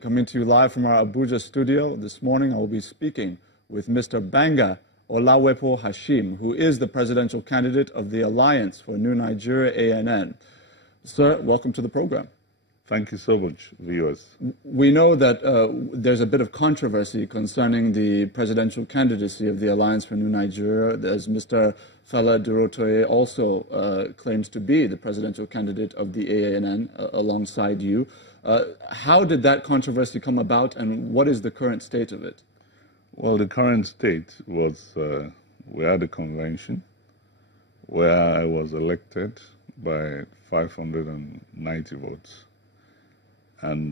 Coming to you live from our Abuja studio this morning, I will be speaking with Mr. Banga Olawepo Hashim, who is the presidential candidate of the Alliance for New Nigeria, ANN. Sir, welcome to the program. Thank you so much, viewers. We know that there's a bit of controversy concerning the presidential candidacy of the Alliance for New Nigeria, as Mr. Fela Durotoye also claims to be the presidential candidate of the ANN alongside you. How did that controversy come about, and what is the current state of it? Well, the current state was we had a convention where I was elected by 590 votes. And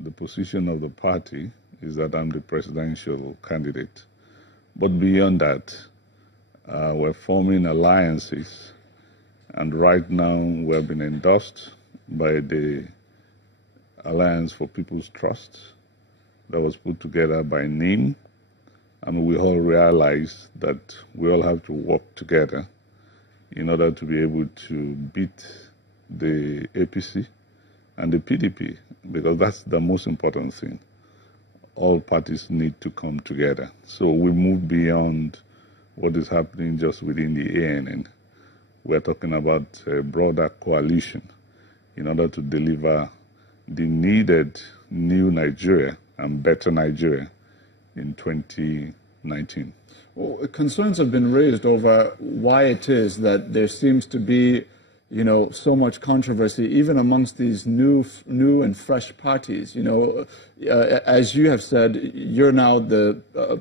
the position of the party is that I'm the presidential candidate. But beyond that, we're forming alliances. And right now, we have been endorsed by the Alliance for People's Trust that was put together by NIM. And we all realize that we all have to work together in order to be able to beat the APC and the PDP, because that's the most important thing. All parties need to come together. So we move beyond what is happening just within the ANN. We're talking about a broader coalition in order to deliver the needed new Nigeria and better Nigeria in 2019. Well, concerns have been raised over why it is that there seems to be so much controversy, even amongst these new and fresh parties. As you have said, you're now the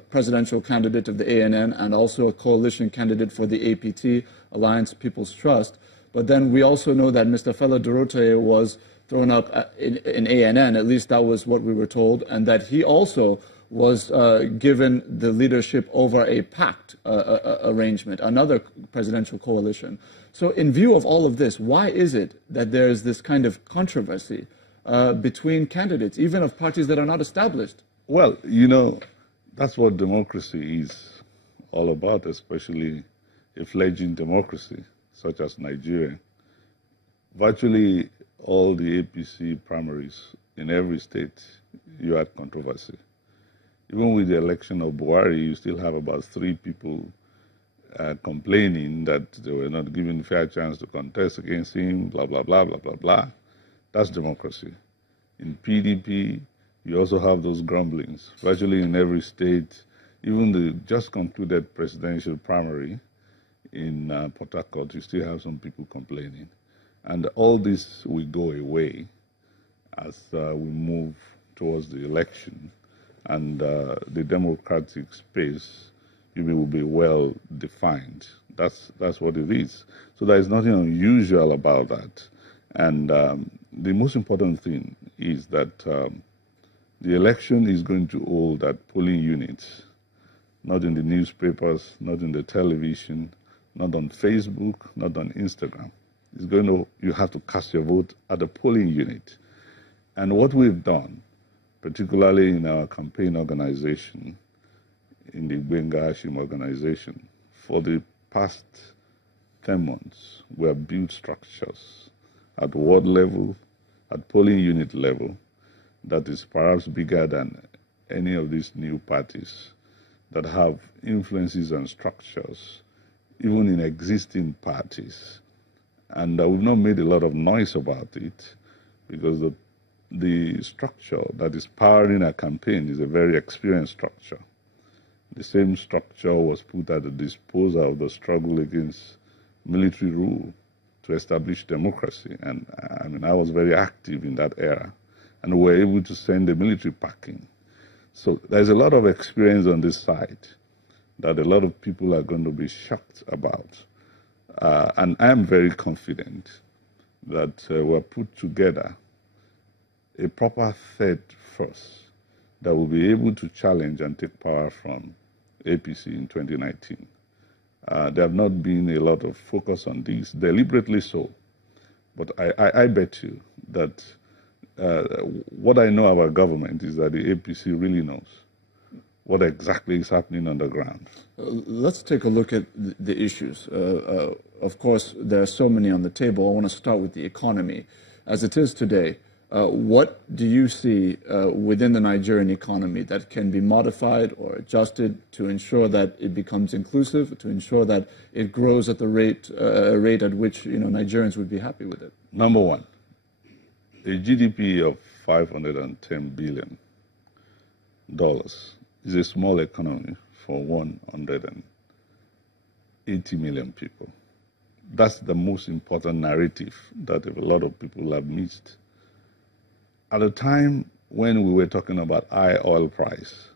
presidential candidate of the ANN and also a coalition candidate for the APT, Alliance People's Trust. But then we also know that Mr. Fela Durotoye was thrown up in ANN, at least that was what we were told, and that he also was given the leadership over a pact arrangement, another presidential coalition. So in view of all of this, why is it that there is this kind of controversy between candidates, even of parties that are not established? Well, that's what democracy is all about, especially a fledgling democracy such as Nigeria. Virtually all the APC primaries in every state, you had controversy. Even with the election of Buhari, you still have about 3 people complaining that they were not given a fair chance to contest against him, blah, blah, blah, blah, blah, blah. That's democracy. In PDP, you also have those grumblings. Virtually in every state, even the just concluded presidential primary in Port Harcourt, you still have some people complaining. And all this will go away as we move towards the election. And the democratic space will be well defined. That's what it is. So there is nothing unusual about that. And the most important thing is that the election is going to hold at polling units, not in the newspapers, not in the television, not on Facebook, not on Instagram. You have to cast your vote at the polling unit. And what we've done, particularly in our campaign organization, in the Benga Hashim organization, for the past 10 months, we have built structures at ward level, at polling unit level, that is perhaps bigger than any of these new parties that have influences and structures, even in existing parties. And we've not made a lot of noise about it because the structure that is powering our campaign is a very experienced structure. The same structure was put at the disposal of the struggle against military rule to establish democracy. And I was very active in that era. And we were able to send the military packing. So there's a lot of experience on this side that a lot of people are going to be shocked about. And I am very confident that we're put together a proper third force that will be able to challenge and take power from APC in 2019. There have not been a lot of focus on this, deliberately so. But I bet you that what I know about government is that the APC really knows what exactly is happening on the ground. Let's take a look at the issues. Of course, there are so many on the table. I want to start with the economy. As it is today, What do you see within the Nigerian economy that can be modified or adjusted to ensure that it becomes inclusive, to ensure that it grows at the rate at which Nigerians would be happy with it? Number one, a GDP of $510 billion is a small economy for 180 million people. That's the most important narrative that a lot of people have missed. At a time when we were talking about high oil price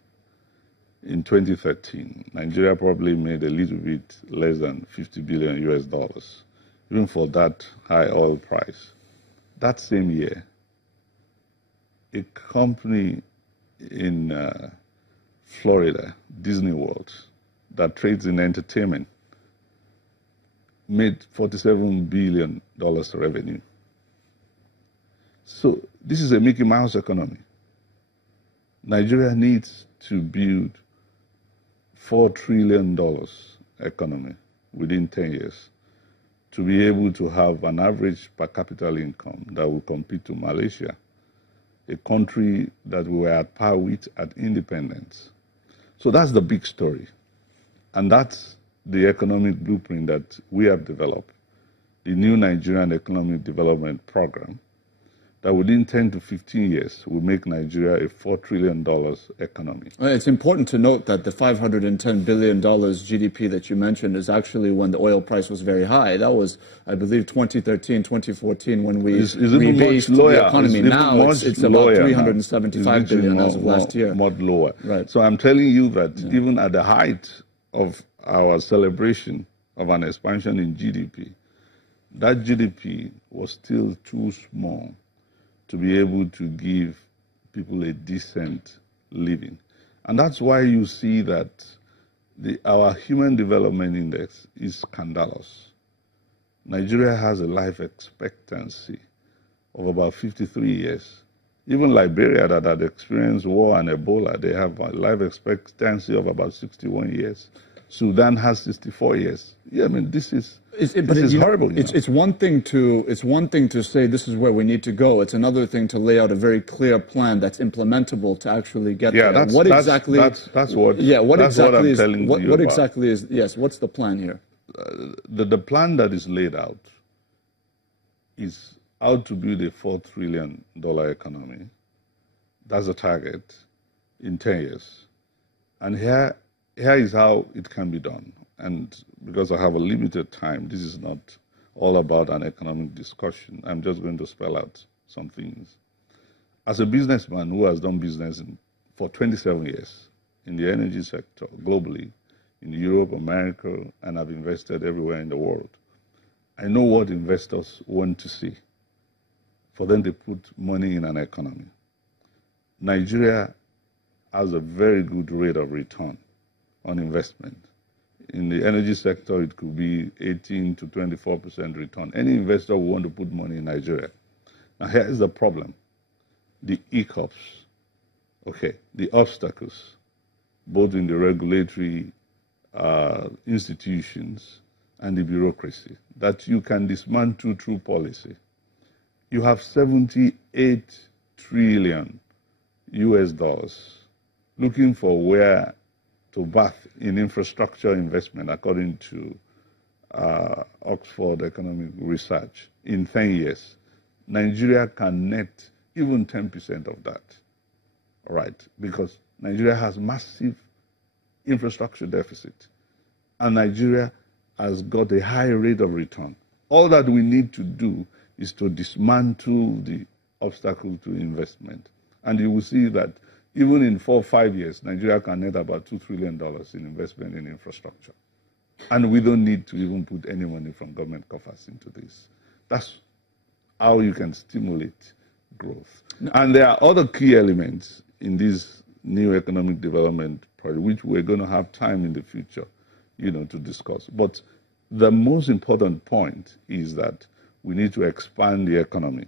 in 2013, Nigeria probably made a little bit less than 50 billion US dollars, even for that high oil price. That same year, a company in Florida, Disney World, that trades in entertainment, made $47 billion revenue. So this is a Mickey Mouse economy. Nigeria needs to build $4 trillion economy within 10 years to be able to have an average per capita income that will compete to Malaysia, a country that we were at par with at independence. So that's the big story. And that's the economic blueprint that we have developed, the new Nigerian Economic Development Program, that within 10 to 15 years will make Nigeria a $4 trillion economy. It's important to note that the $510 billion GDP that you mentioned is actually when the oil price was very high. That was, I believe, 2013, 2014 when we rebased the economy. Now it's about $375 billion as of last year. Much lower. Right. So I'm telling you that even at the height of our celebration of an expansion in GDP, that GDP was still too small to be able to give people a decent living. And that's why you see that our Human Development Index is scandalous. Nigeria has a life expectancy of about 53 years. Even Liberia, that had experienced war and Ebola, they have a life expectancy of about 61 years. Sudan has 64 years. Yeah, I mean, this is horrible. It's one thing to say this is where we need to go. It's another thing to lay out a very clear plan that's implementable to actually get there. That's what I'm telling you. What exactly is? Yes, what's the plan here? The plan that is laid out is how to build a $4 trillion economy. That's the target in 10 years, and here is how it can be done. And because I have a limited time, this is not all about an economic discussion. I'm just going to spell out some things. As a businessman who has done business for 27 years in the energy sector globally, in Europe, America, and I've invested everywhere in the world, I know what investors want to see for them to put money in an economy. Nigeria has a very good rate of return on investment. In the energy sector, it could be 18 to 24% return. Any investor will want to put money in Nigeria. Now, here is the problem. The hiccups, the obstacles, both in the regulatory institutions and the bureaucracy, that you can dismantle through policy. You have 78 trillion US dollars looking for where to bath in infrastructure investment, according to Oxford Economic Research. In 10 years, Nigeria can net even 10% of that, all right? Because Nigeria has massive infrastructure deficit, and Nigeria has got a high rate of return. All that we need to do is to dismantle the obstacle to investment, and you will see that even in 4 or 5 years, Nigeria can net about $2 trillion in investment in infrastructure. And we don't need to even put any money from government coffers into this. That's how you can stimulate growth. No. And there are other key elements in this new economic development project, which we're going to have time in the future, to discuss. But the most important point is that we need to expand the economy.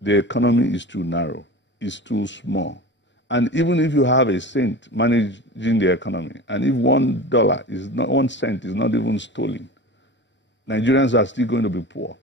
The economy is too narrow, it's too small. And even if you have a cent managing the economy, and if $1 is not 1 cent is not even stolen, Nigerians are still going to be poor.